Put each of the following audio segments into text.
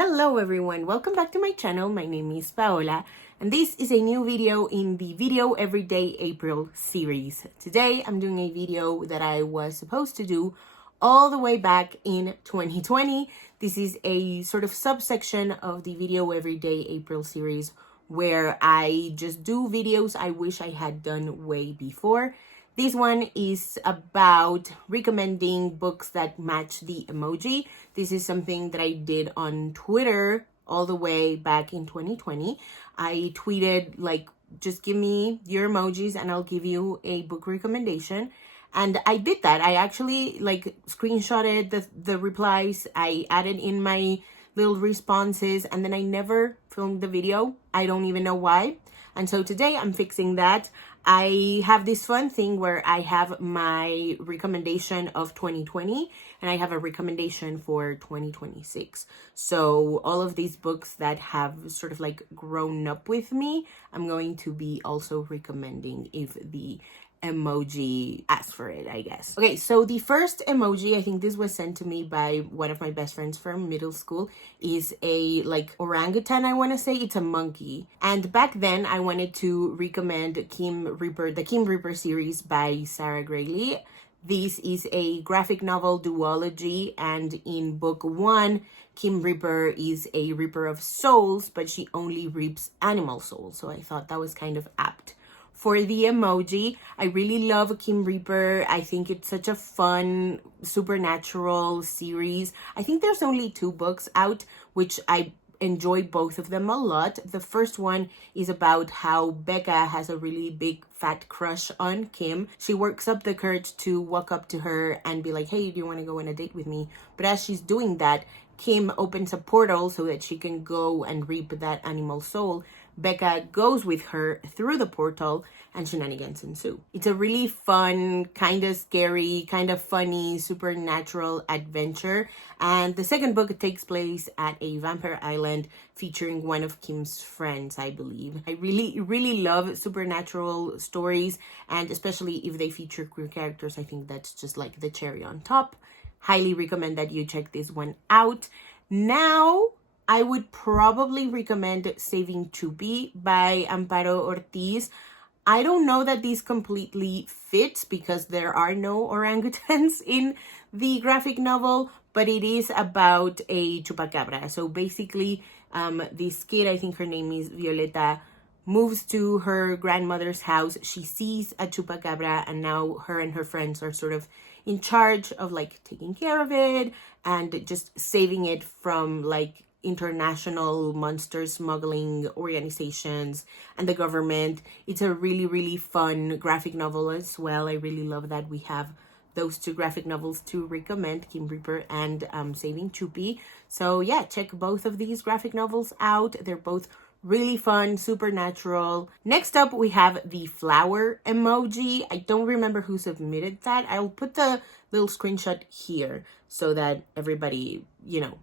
Hello everyone, welcome back to my channel. My name is Paola and this is a new video in the Video Everyday April series. Today I'm doing a video that I was supposed to do all the way back in 2020. This is a sort of subsection of the Video Everyday April series where I just do videos I wish I had done way before. This one is about recommending books that match the emoji. This is something that I did on Twitter all the way back in 2020. I tweeted like, just give me your emojis and I'll give you a book recommendation. And I did that. I actually like screenshotted the replies. I added in my little responses and then I never filmed the video. I don't even know why. And so today I'm fixing that. I have this fun thing where I have my recommendation of 2020 and I have a recommendation for 2026. So all of these books that have sort of like grown up with me, I'm going to be also recommending if the emoji asks for it, I guess. Okay, so the first emoji, I think this was sent to me by one of my best friends from middle school, is a like orangutan, I want to say. It's a monkey. And back then I wanted to recommend the Kim Reaper series by Sarah Graylee. This is a graphic novel duology, and in book 1, Kim Reaper is a reaper of souls, but she only reaps animal souls. So I thought that was kind of apt. For the emoji, I really love Kim Reaper. I think it's such a fun supernatural series. I think there's only 2 books out, which I enjoy both of them a lot. The first one is about how Becca has a really big fat crush on Kim. She works up the courage to walk up to her and be like, hey, do you want to go on a date with me? But as she's doing that, Kim opens a portal so that she can go and reap that animal soul. Becca goes with her through the portal and shenanigans ensue. It's a really fun, kind of scary, kind of funny, supernatural adventure. And the second book takes place at a vampire island featuring one of Kim's friends, I believe. I really love supernatural stories, and especially if they feature queer characters, I think that's just like the cherry on top. Highly recommend that you check this one out. Now, I would probably recommend Saving Chupi by Amparo Ortiz. I don't know that this completely fits because there are no orangutans in the graphic novel, but it is about a chupacabra. So basically, this kid, I think her name is Violeta, moves to her grandmother's house. She sees a chupacabra and now her and her friends are sort of in charge of like taking care of it and just saving it from like international monster smuggling organizations and the government. It's a really fun graphic novel as well. I really love that we have those 2 graphic novels to recommend, Kim Reaper and Saving Chupi. So yeah, check both of these graphic novels out. They're both really fun, supernatural. Next up, we have the flower emoji. I don't remember who submitted that. I'll put the little screenshot here so that everybody,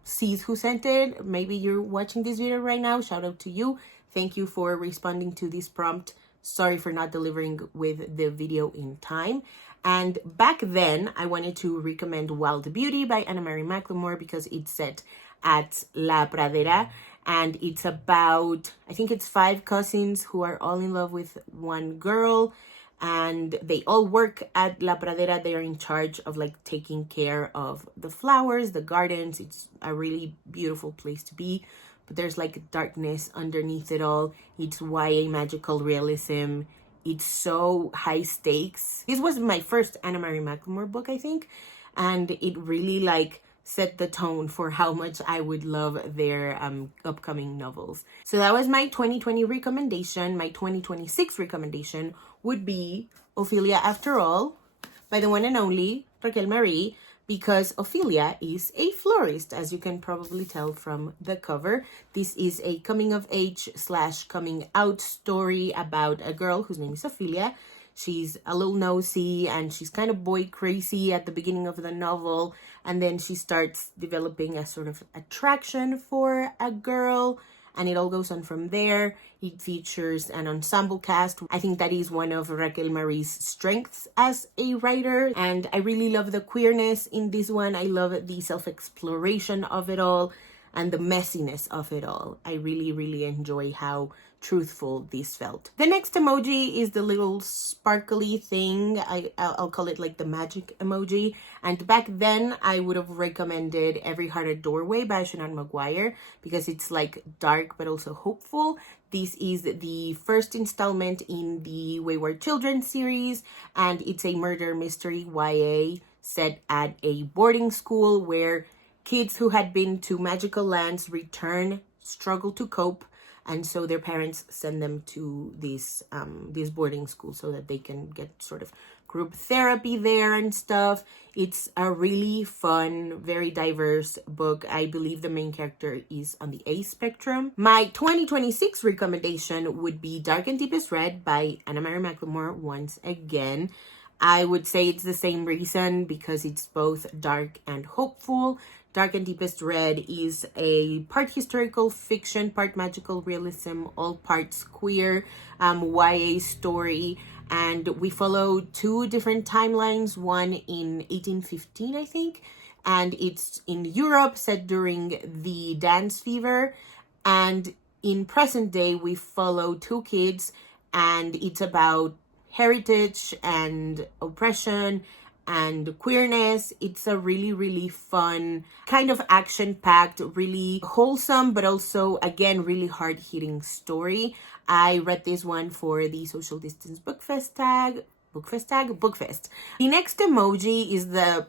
sees who sent it. Maybe you're watching this video right now. Shout out to you. Thank you for responding to this prompt. Sorry for not delivering with the video in time. And back then, I wanted to recommend Wild Beauty by Anna Mary McLemore because it's set at La Pradera. And it's about, I think it's 5 cousins who are all in love with one girl. And they all work at La Pradera. They are in charge of like taking care of the flowers, the gardens. It's a really beautiful place to be. But there's like darkness underneath it all. It's YA magical realism. It's so high stakes. This was my first Anna Mary McLemore book, I think. And it really like set the tone for how much I would love their upcoming novels. So that was my 2020 recommendation. My 2026 recommendation would be Ophelia After All by the one and only Raquel Marie, because Ophelia is a florist, as you can probably tell from the cover. This is a coming of age / coming out story about a girl whose name is Ophelia. She's a little nosy and she's kind of boy crazy at the beginning of the novel. And then she starts developing a sort of attraction for a girl. And it all goes on from there. It features an ensemble cast. I think that is one of Raquel Marie's strengths as a writer. And I really love the queerness in this one. I love the self-exploration of it all. and the messiness of it all. I really, really enjoy how truthful this felt. The next emoji is the little sparkly thing. I'll call it like the magic emoji. And back then, I would have recommended Every Heart a Doorway by Shannon Maguire because it's like dark but also hopeful. This is the first installment in the Wayward Children series, and it's a murder mystery YA set at a boarding school where kids who had been to magical lands return, struggle to cope, and so their parents send them to this boarding school so that they can get sort of group therapy there and stuff. It's a really fun, very diverse book. I believe the main character is on the A spectrum. My 2026 recommendation would be Dark and Deepest Red by Anna Mary McLemore once again. I would say it's the same reason because it's both dark and hopeful. Dark and Deepest Red is a part historical fiction, part magical realism, all parts queer YA story. And we follow two different timelines, one in 1815, I think, and it's in Europe set during the dance fever. And in present day, we follow two kids, and it's about heritage and oppression and queerness. It's a really, really fun, kind of action-packed, really wholesome, but also, again, really hard-hitting story. I read this one for the Social Distance Bookfest. The next emoji is the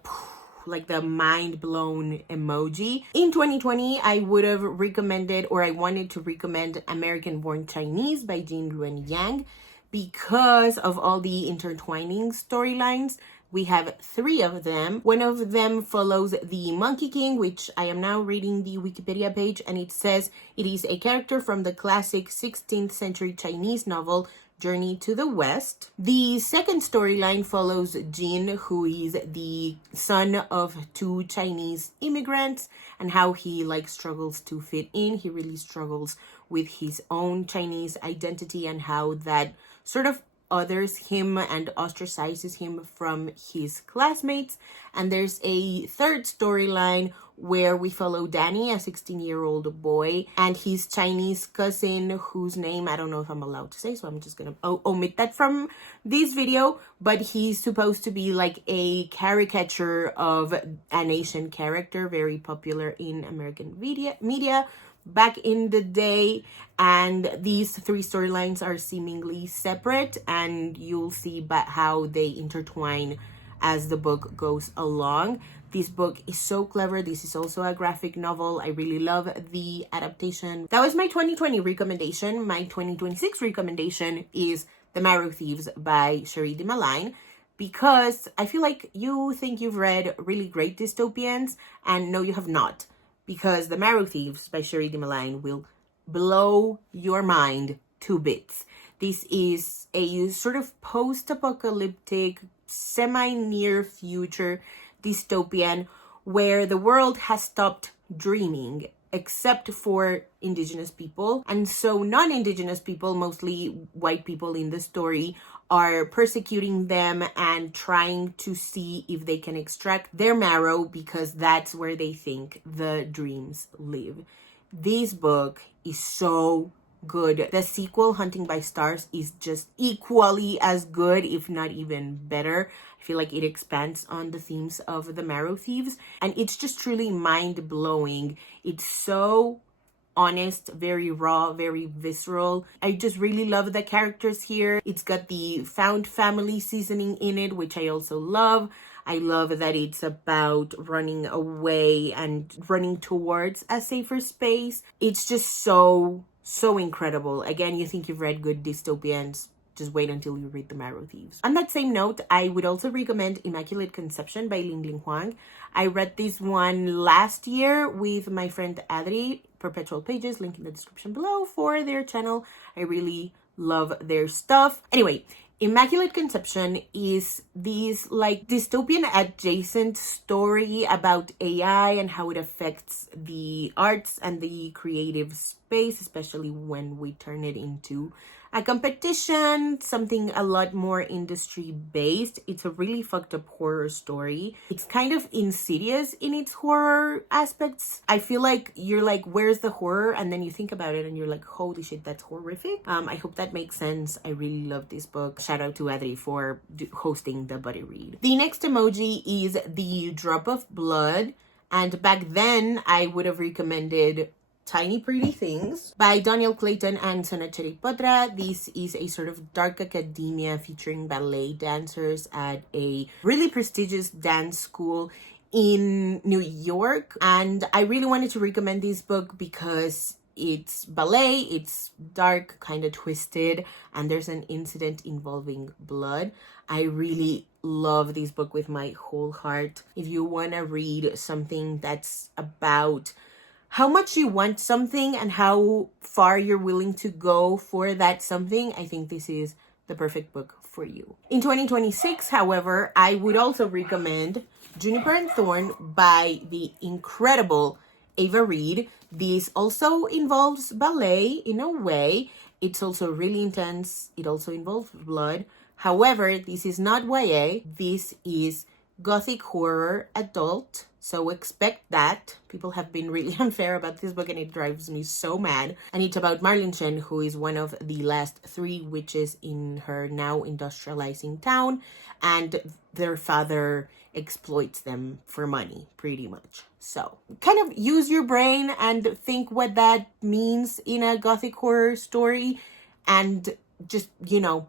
mind-blown emoji. In 2020, I would have recommended, or I wanted to recommend American Born Chinese by Jean Luen Yang because of all the intertwining storylines. We have 3 of them. One of them follows the Monkey King, which I am now reading the Wikipedia page, and it says it is a character from the classic 16th century Chinese novel Journey to the West. The second storyline follows Jin, who is the son of 2 Chinese immigrants, and how he struggles to fit in. He really struggles with his own Chinese identity and how that sort of others him and ostracizes him from his classmates. And there's a third storyline where we follow Danny, a 16-year-old boy, and his Chinese cousin, whose name I don't know if I'm allowed to say, so I'm just gonna omit that from this video. But he's supposed to be like a caricature of an Asian character, very popular in American media back in the day. And these 3 storylines are seemingly separate, and you'll see how they intertwine as the book goes along. This book is so clever. This is also a graphic novel. I really love the adaptation. That was my 2020 recommendation. My 2026 recommendation is The Marrow Thieves by Cherie de Maline, because I feel like you think you've read really great dystopians, and no, you have not. Because The Marrow Thieves by Cherie de Maline will blow your mind to bits. This is a sort of post-apocalyptic, semi-near future dystopian where the world has stopped dreaming, except for Indigenous people. And so non-Indigenous people, mostly white people in the story, are persecuting them and trying to see if they can extract their marrow because that's where they think the dreams live. This book is so good. The sequel, Hunting by Stars, is just equally as good, if not even better. I feel like it expands on the themes of The Marrow Thieves, and it's just truly mind-blowing. It's so honest, very raw, very visceral. I just really love the characters here. It's got the found family seasoning in it, which I also love. I love that it's about running away and running towards a safer space. It's just so incredible. Again, you think you've read good dystopians, just wait until you read The Marrow Thieves. On that same note, I would also recommend Immaculate Conception by Ling Huang. I read this one last year with my friend Adri, Perpetual Pages, link in the description below for their channel. I really love their stuff. Anyway, Immaculate Conception is this dystopian adjacent story about AI and how it affects the arts and the creative space, especially when we turn it into a competition, something a lot more industry based. It's a really fucked up horror story. It's kind of insidious in its horror aspects. I feel like you're like, where's the horror? And then you think about it and you're like, holy shit, that's horrific. I hope that makes sense. I really love this book. Shout out to Adri for hosting the buddy read. The next emoji is the drop of blood. And back then, I would have recommended Tiny Pretty Things by Daniel Clayton and Sonachari Potra. This is a sort of dark academia featuring ballet dancers at a really prestigious dance school in New York. And I really wanted to recommend this book because it's ballet, it's dark, kind of twisted, and there's an incident involving blood. I really love this book with my whole heart. If you want to read something that's about how much you want something and how far you're willing to go for that something, I think this is the perfect book for you. In 2026, however, I would also recommend Juniper and Thorn by the incredible Ava Reid. This also involves ballet in a way. It's also really intense. It also involves blood. However, this is not YA. This is gothic horror adult. So expect that. People have been really unfair about this book and it drives me so mad. And it's about Marlin Shen, who is one of the last 3 witches in her now industrializing town. And their father exploits them for money, pretty much. So kind of use your brain and think what that means in a gothic horror story. And just,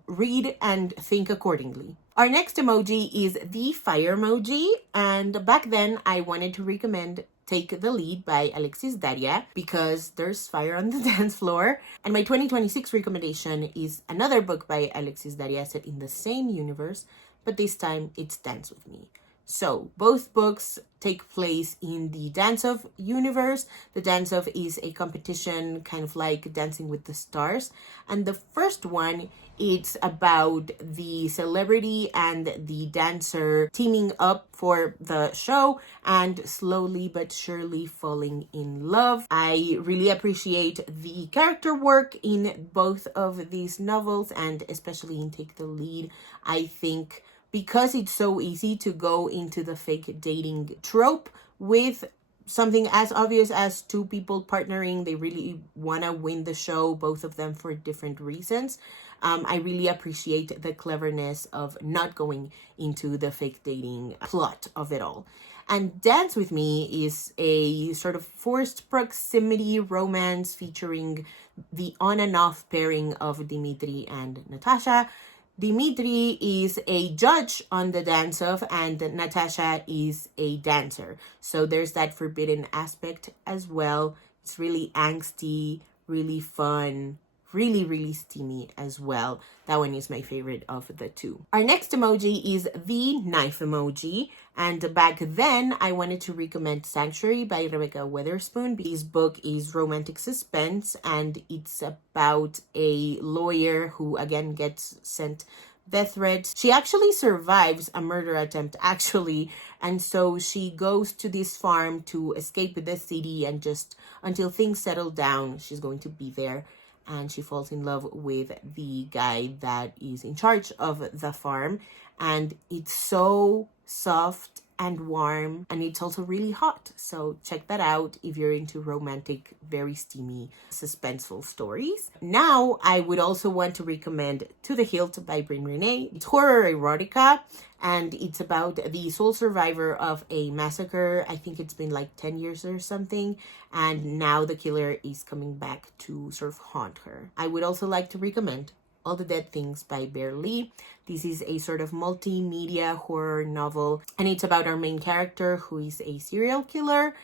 read and think accordingly. Our next emoji is the fire emoji. And back then I wanted to recommend Take the Lead by Alexis Daria because there's fire on the dance floor. And my 2026 recommendation is another book by Alexis Daria set in the same universe, but this time it's Dance With Me. So both books take place in the Dance Of universe. The Dance Of is a competition kind of like Dancing with the Stars. And the first one, it's about the celebrity and the dancer teaming up for the show and slowly but surely falling in love. I really appreciate the character work in both of these novels and especially in Take the Lead. I think because it's so easy to go into the fake dating trope with something as obvious as 2 people partnering, they really want to win the show, both of them for different reasons. I really appreciate the cleverness of not going into the fake dating plot of it all. And Dance With Me is a sort of forced proximity romance featuring the on and off pairing of Dimitri and Natasha. Dimitri is a judge on the Dance Of and Natasha is a dancer. So there's that forbidden aspect as well. It's really angsty, really fun, really, really steamy as well. That one is my favorite of the 2. Our next emoji is the knife emoji. And back then, I wanted to recommend Sanctuary by Rebecca Weatherspoon. This book is romantic suspense and it's about a lawyer who again gets sent death threats. She actually survives a murder attempt, and so she goes to this farm to escape the city and just until things settle down, she's going to be there. And she falls in love with the guy that is in charge of the farm. And it's so soft and warm, and it's also really hot. So check that out if you're into romantic, very steamy, suspenseful stories. Now, I would also want to recommend To the Hilt by Bryn Renee. It's horror erotica, and it's about the sole survivor of a massacre. I think it's been like 10 years or something, and now the killer is coming back to sort of haunt her. I would also like to recommend All the Dead Things by Bear Lee. This is a sort of multimedia horror novel, and it's about our main character who is a serial killer,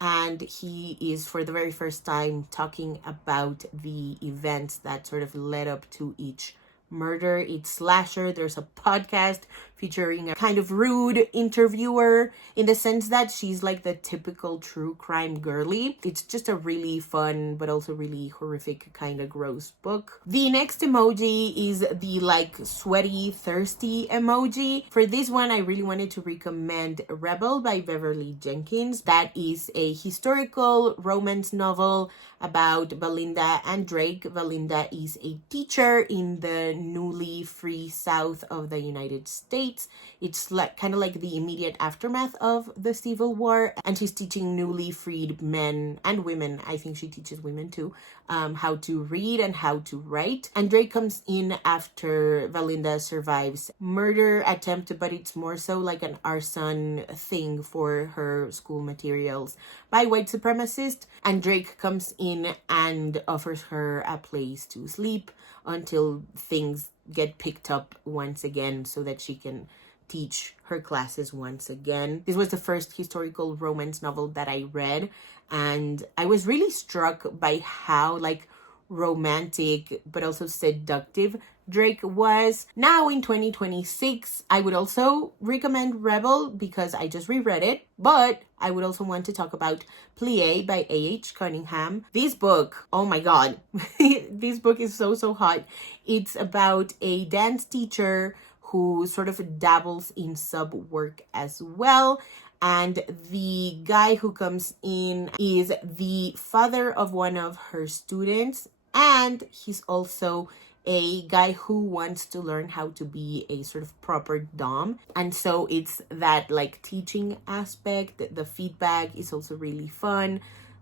and he is for the very first time talking about the events that sort of led up to each murder. It's slasher. There's a podcast featuring a kind of rude interviewer in the sense that she's like the typical true crime girly. It's just a really fun but also really horrific kind of gross book. The next emoji is the like sweaty, thirsty emoji. For this one, I really wanted to recommend Rebel by Beverly Jenkins. That is a historical romance novel about Belinda and Drake. Belinda is a teacher in the newly free South of the United States. It's like kind of like the immediate aftermath of the Civil War, and she's teaching newly freed men and women, I think she teaches women too, how to read and how to write. And Drake comes in after Belinda survives murder attempt, but it's more so like an arson thing for her school materials by white supremacists. And Drake comes in and offers her a place to sleep until things get picked up once again so that she can teach her classes once again. This was the first historical romance novel that I read, and I was really struck by how like romantic but also seductive Drake was. Now in 2026, I would also recommend Rebel because I just reread it, but I would also want to talk about Plie by A.H. Cunningham. This book, oh my god, this book is so hot. It's about a dance teacher who sort of dabbles in sub work as well. And the guy who comes in is the father of one of her students. And he's also a guy who wants to learn how to be a sort of proper dom. And so it's that like teaching aspect. The feedback is also really fun.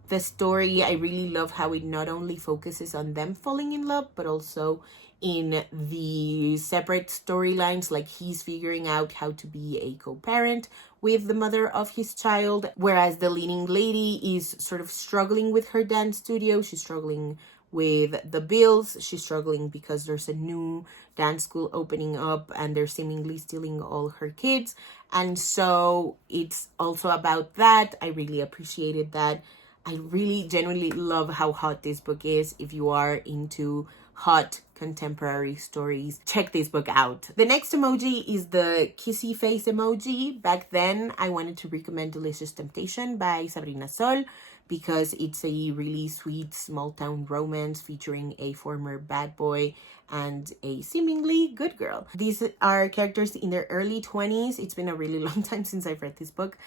The story, I really love how it not only focuses on them falling in love, but also in the separate storylines, like he's figuring out how to be a co-parent with the mother of his child, whereas the leading lady is sort of struggling with her dance studio. She's struggling with the bills. She's struggling because there's a new dance school opening up and they're seemingly stealing all her kids. And so it's also about that. I really appreciated that. I really genuinely love how hot this book is. If you are into hot contemporary stories, check this book out. The next emoji is the kissy face emoji. Back then, I wanted to recommend Delicious Temptation by Sabrina Sol because it's a really sweet small town romance featuring a former bad boy and a seemingly good girl. These are characters in their early 20s. It's been a really long time since I've read this book.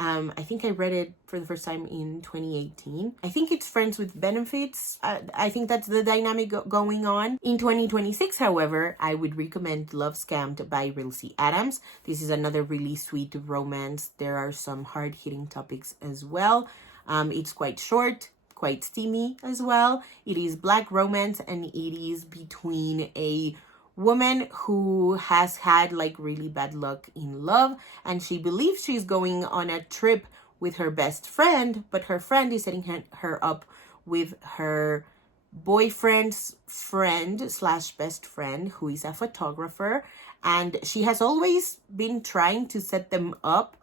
I think I read it for the first time in 2018. I think it's friends with benefits. I think that's the dynamic going on. In 2026, however, I would recommend Love Scammed by Rilsey Adams. This is another really sweet romance. There are some hard-hitting topics as well. It's quite short, quite steamy as well. It is Black romance, and it is between a woman who has had like really bad luck in love, and she believes she's going on a trip with her best friend, but her friend is setting her up with her boyfriend's friend slash best friend, who is a photographer, and she has always been trying to set them up,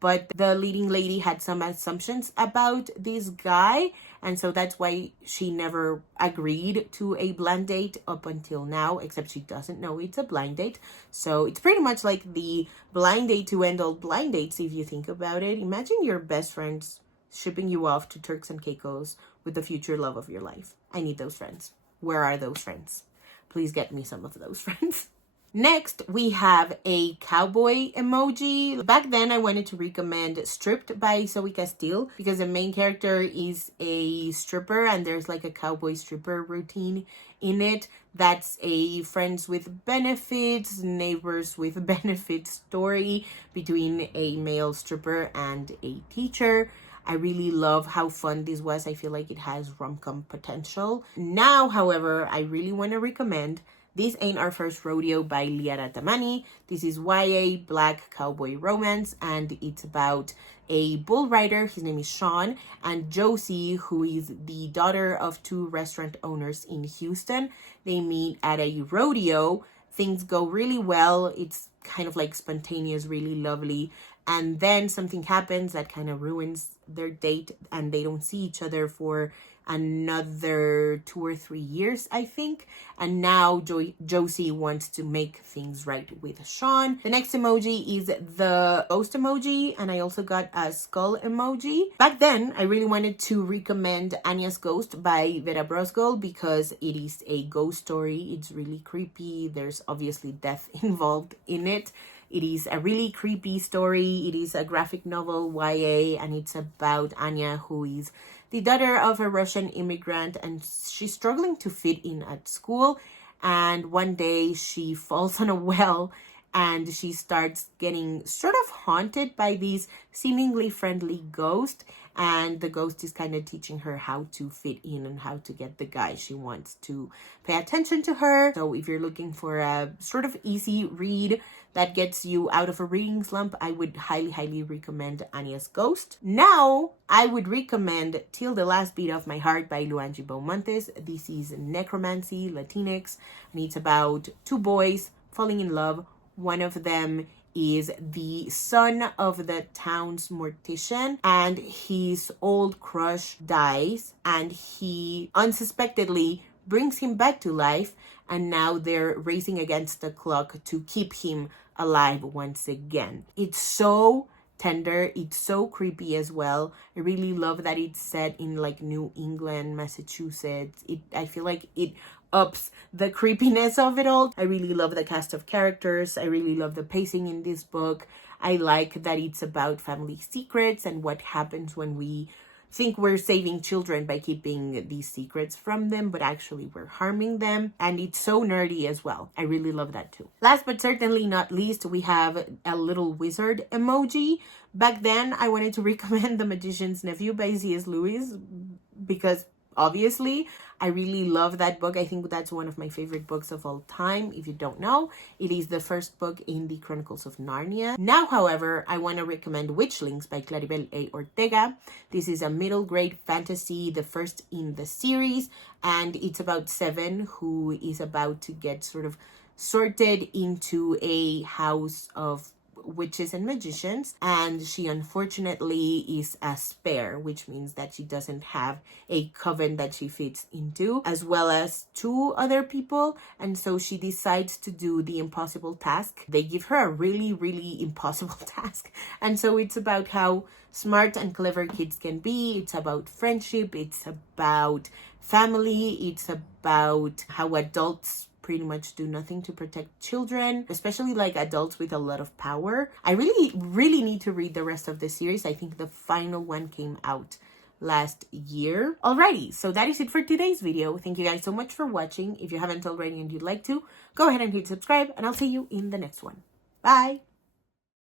but the leading lady had some assumptions about this guy, and so that's why she never agreed to a blind date up until now, except she doesn't know it's a blind date. So it's pretty much like the blind date to end all blind dates if you think about it. Imagine your best friends shipping you off to Turks and Caicos with the future love of your life. I need those friends. Where are those friends? Please get me some of those friends. Next, we have a cowboy emoji. Back then, I wanted to recommend Stripped by Zoe Castile because the main character is a stripper and there's like a cowboy stripper routine in it. That's a friends with benefits, neighbors with benefits story between a male stripper and a teacher. I really love how fun this was. I feel like it has rom-com potential. Now, however, I really want to recommend This Ain't Our First Rodeo by Liara Tamani. This is YA Black cowboy romance, and it's about a bull rider. His name is Sean, and Josie, who is the daughter of two restaurant owners in Houston. They meet at a rodeo. Things go really well. It's kind of like spontaneous, really lovely. And then something happens that kind of ruins their date, and they don't see each other for another 2 or 3 years, I think. And now Josie wants to make things right with Sean. The next emoji is the ghost emoji, and I also got a skull emoji. Back then, I really wanted to recommend Anya's Ghost by VEDA because it is a ghost story. It's really creepy. There's obviously death involved in it. It is a really creepy story. It is a graphic novel, YA, and it's about Anya, who is the daughter of a Russian immigrant, and she's struggling to fit in at school. And one day she falls on a well and she starts getting sort of haunted by this seemingly friendly ghost. And the ghost is kind of teaching her how to fit in and how to get the guy she wants to pay attention to her. So if you're looking for a sort of easy read that gets you out of a reading slump, I would highly recommend Anya's Ghost. Now, I would recommend Till the Last Beat of My Heart by Luangi Beaumontes. This is necromancy, Latinx, and it's about two boys falling in love. One of them is the son of the town's mortician, and his old crush dies, and he unsuspectedly brings him back to life, and now they're racing against the clock to keep him alive once again. It's so tender, it's so creepy as well. I really love that it's set in like New England, Massachusetts. I feel like it ups the creepiness of it all. I really love the cast of characters. I really love the pacing in this book. I like that it's about family secrets and what happens when we think we're saving children by keeping these secrets from them, but actually we're harming them. And it's so nerdy as well. I really love that too. Last but certainly not least, we have a little wizard emoji. Back then, I wanted to recommend The Magician's Nephew by C.S. Lewis because obviously I really love that book. I think that's one of my favorite books of all time. If you don't know, it is the first book in the Chronicles of Narnia. Now, however, I want to recommend Witchlings by Claribel A. Ortega. This is a middle grade fantasy, the first in the series, and it's about Seven, who is about to get sort of sorted into a house of witches and magicians, and she unfortunately is a spare, which means that she doesn't have a coven that she fits into, as well as two other people, and so she decides to do the impossible task. They give her a really impossible task, and so it's about how smart and clever kids can be. It's about friendship, it's about family, it's about how adults pretty much do nothing to protect children, especially like adults with a lot of power. I really need to read the rest of the series. I think the final one came out last year. Alrighty, so that is it for today's video. Thank you guys so much for watching. If you haven't already and you'd like to, go ahead and hit subscribe, and I'll see you in the next one. Bye!